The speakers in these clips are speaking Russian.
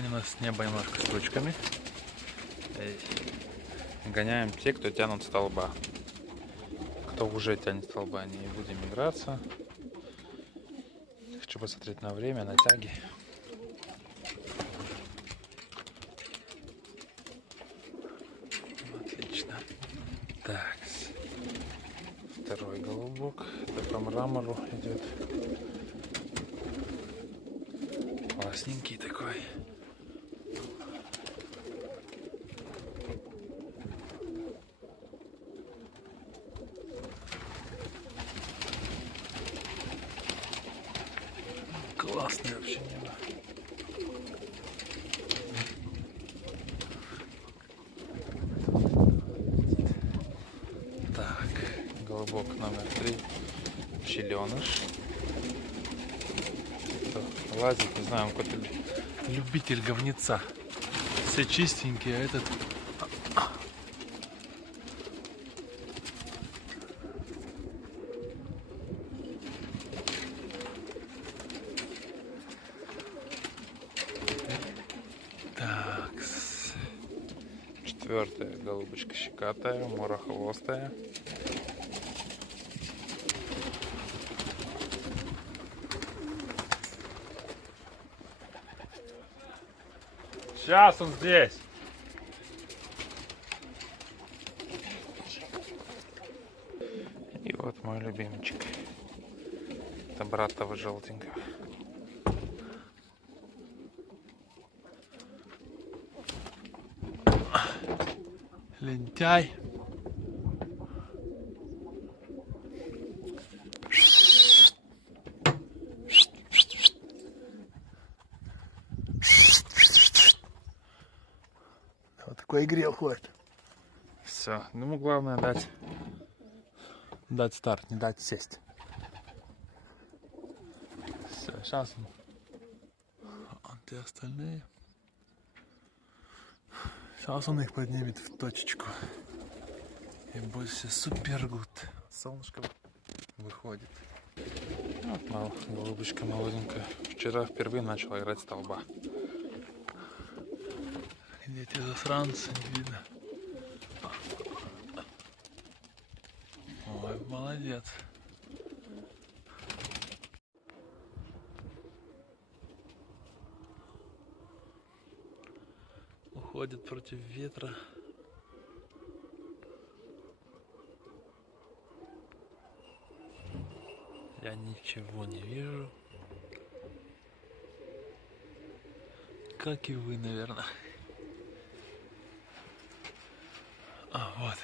Сегодня у нас небо немножко с тучками. Гоняем те, кто тянут столба. Кто уже тянет столба, не будем играться. Хочу посмотреть на время, на тяги. Отлично. Так. Второй голубок. Это по мрамору идет. Классненький такой. Классное вообще небо. Так, голубок номер 3. Пчеленыш. Лазит, не знаю, он какой-то любитель говнеца. Все чистенькие, а этот... Так, четвертая голубочка щекатая, морохвостая. Сейчас он здесь. И вот мой любимчик. Это брат того желтенького. Лентяй. Вот такой игре уходит. Все. Ну, главное дать старт, не дать сесть. Все, сейчас он те остальные. Сейчас он их поднимет в точечку. И будет все супер гуд. Солнышко выходит. Вот голубочка молоденькая. Вчера впервые начала играть столба. Где те засранцы, не видно. Ой, молодец. Уходит против ветра. Я ничего не вижу. Как и вы, наверное. А, вот.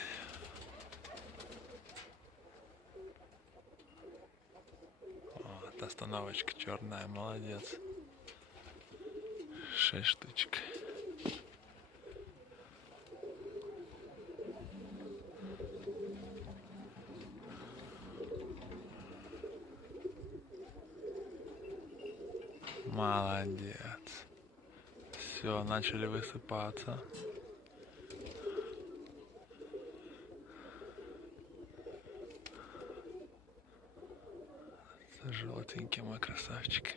Вот остановочка черная, молодец. 6 штучек. Молодец. Все, начали высыпаться. Желтенький мой красавчик.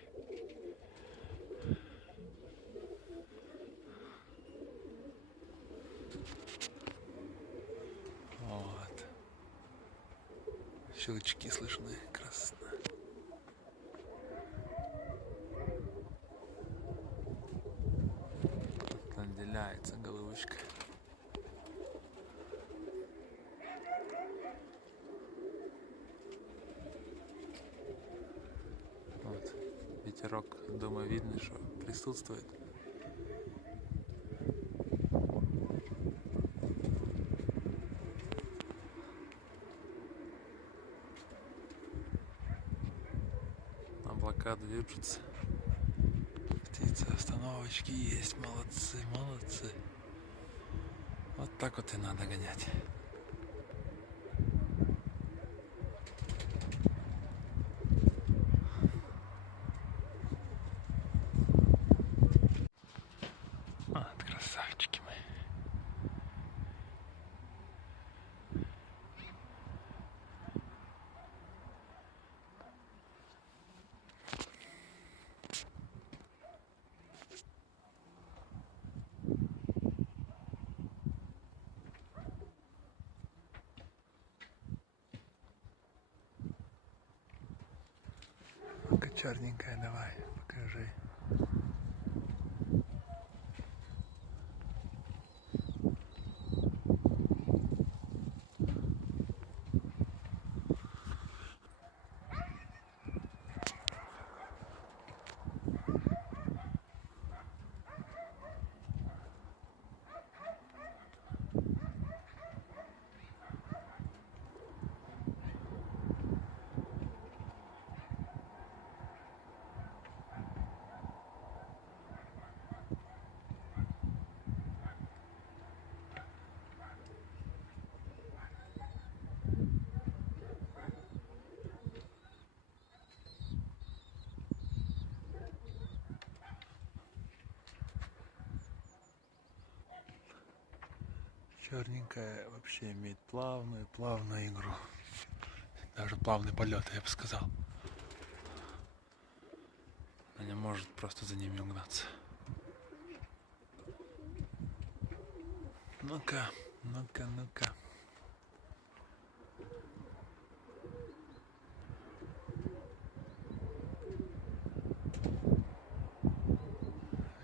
Вот. Щелчки слышны. Красно. Отделяется головушка. Вот. Ветерок, думаю, видно, что присутствует. Облака движутся. Птицы, остановочки есть. Молодцы, молодцы. Вот так вот и надо гонять. Вот красавчики мои. Черненькая, давай, покажи. Черненькая вообще имеет плавную игру. Даже плавный полет, я бы сказал. Она не может просто за ними угнаться. Ну-ка, ну-ка, ну-ка.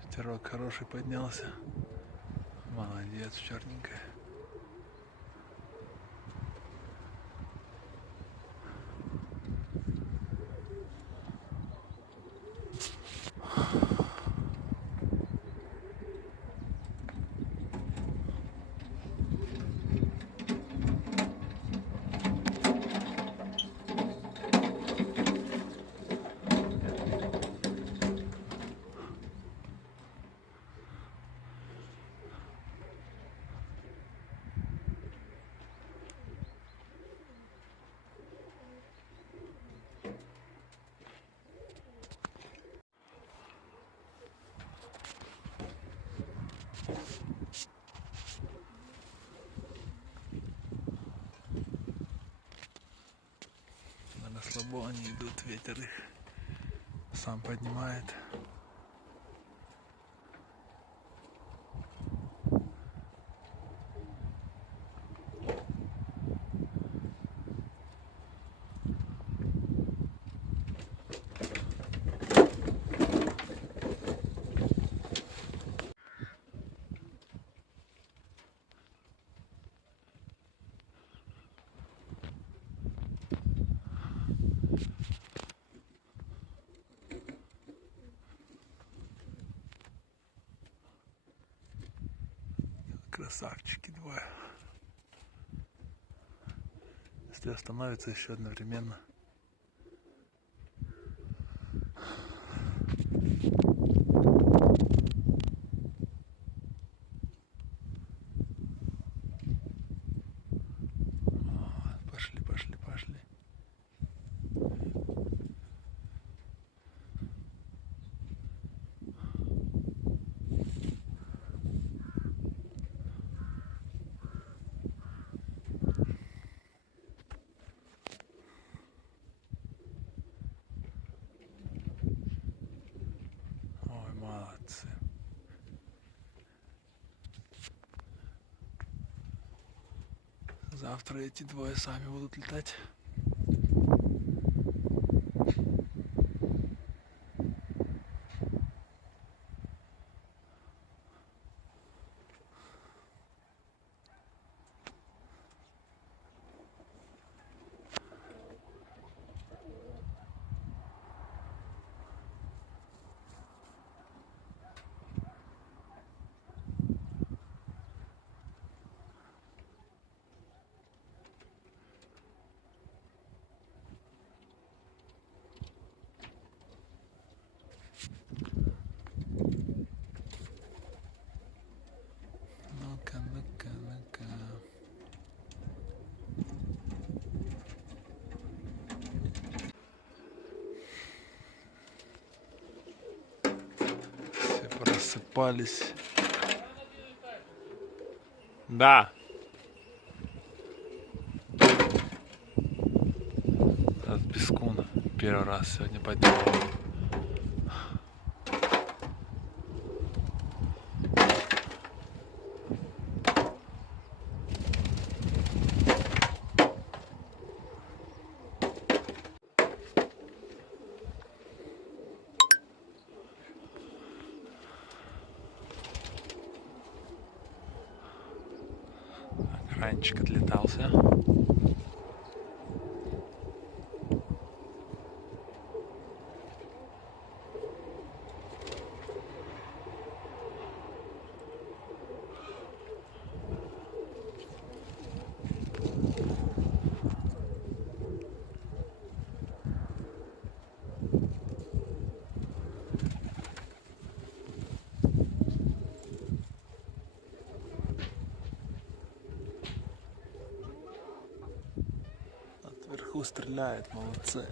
Ветерок хороший поднялся. Молодец, черненькая. На слабо они идут, ветер их сам поднимает. Красавчики двое. Если остановится еще одновременно. Пошли, пошли, пошли. Ой, молодцы. Завтра эти двое сами будут летать. Ну-ка, ну-ка, ну-ка. Все просыпались. Да. От Пескуна. Первый раз сегодня поднял. Кранчик отлетался. Вверху стреляет, молодцы.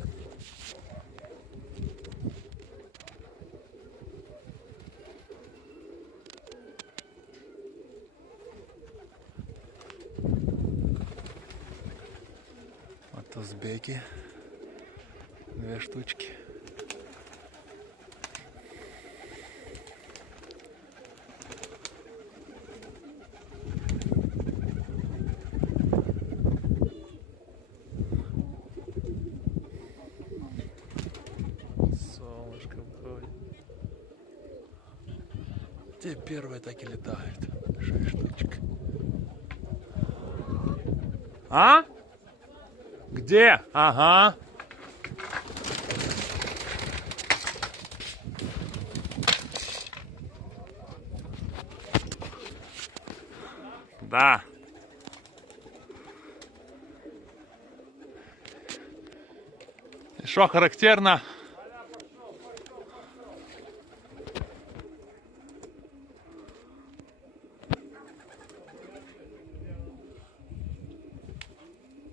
Вот узбеки. 2 штучки. Солнышко выходит. Те первые так и летают. 6 штучек. А? Где? Ага. Да. И что характерно?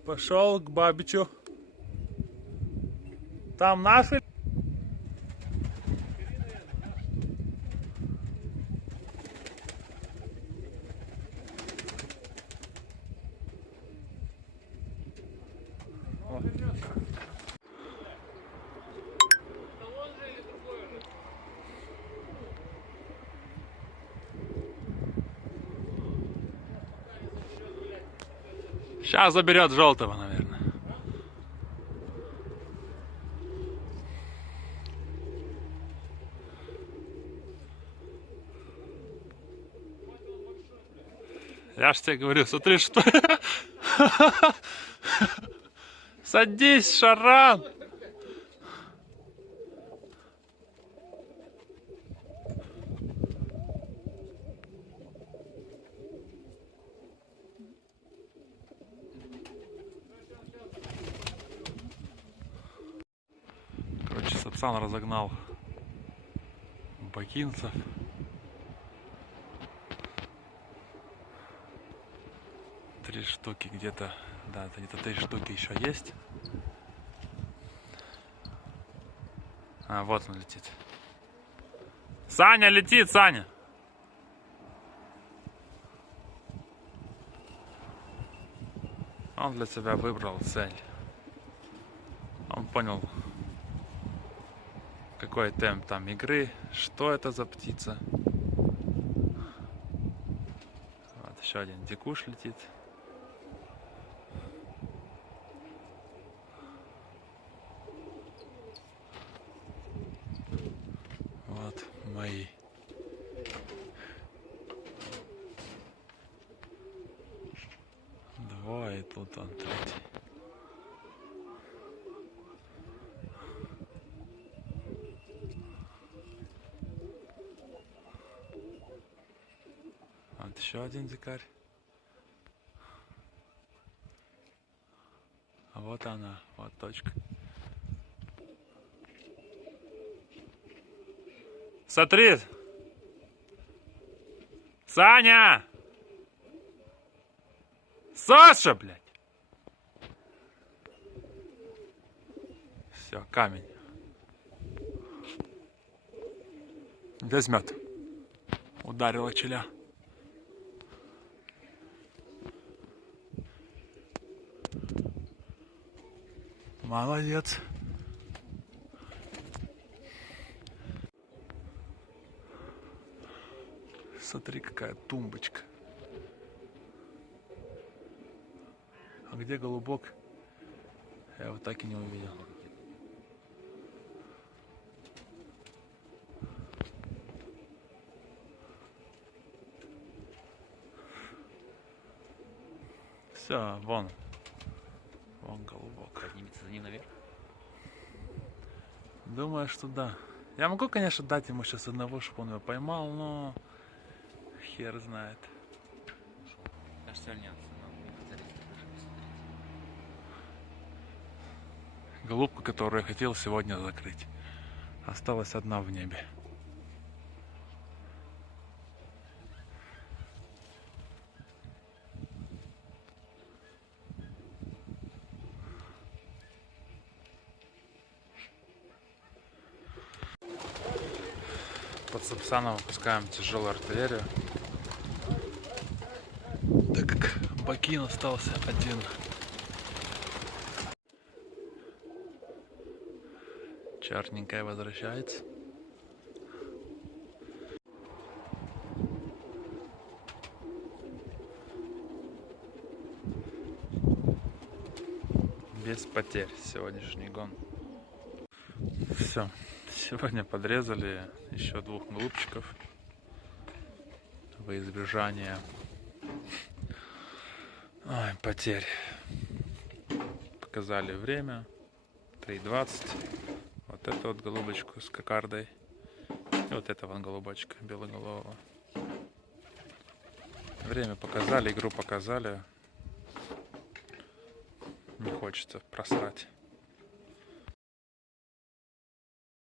Пошел к Бабичу. Там наши. Сейчас заберет желтого, наверное. Я ж тебе говорю, смотри, что... Садись, Шаран! Короче, Сапсан разогнал бакинцев. Три штуки где-то, да, где-то 3 штуки еще есть. А, вот он летит. Саня летит, Саня! Он для себя выбрал цель. Он понял, какой темп там игры, что это за птица. Вот еще один дикуш летит. Вот мои. Два, и тут он третий. Вот еще один дикарь. А вот она, вот точка. Смотри! Саня! Саша, блядь! Все, камень. Возьмет. Ударила челя. Молодец. Смотри, какая тумбочка. А где голубок? Я его так и не увидел. Все, вон. Вон голубок. Поднимется за ним наверх. Думаю, что да. Я могу, конечно, дать ему сейчас одного, чтобы он его поймал, но хер знает. Кажется, нет. Голубку, которую я хотел сегодня закрыть. Осталась одна в небе. Под Сапсаном выпускаем тяжелую артиллерию, так как Бакин остался один. Черненькая возвращается. Без потерь сегодняшний гон. Все. Сегодня подрезали еще 2 голубчиков во избежание потерь. Показали время 3:20. Вот эту вот голубочку с кокардой. И вот этого голубочка белоголового. Время показали, игру показали. Не хочется просрать.